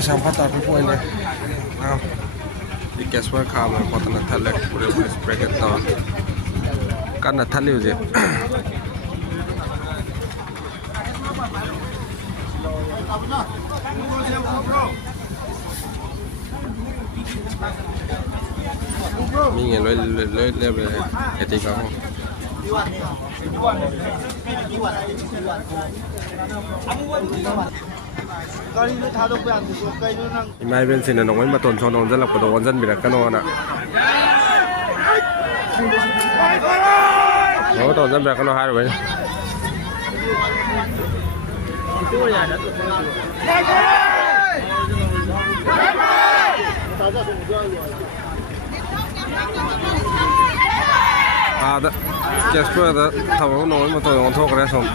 Kasama ka tapi po ini. Di keswa kamera kota nathalek pure pure bracket to. Kan nathali uje. Mingi loi le etika ko. Mai bên xin là nóng mà tồn cho nó rất là có đồ dân bị là cái nó nè nó tồn dân bị cái nó hai rồi à đó chết rồi đó thằng nó nói mà tôi còn thuốc đấy xong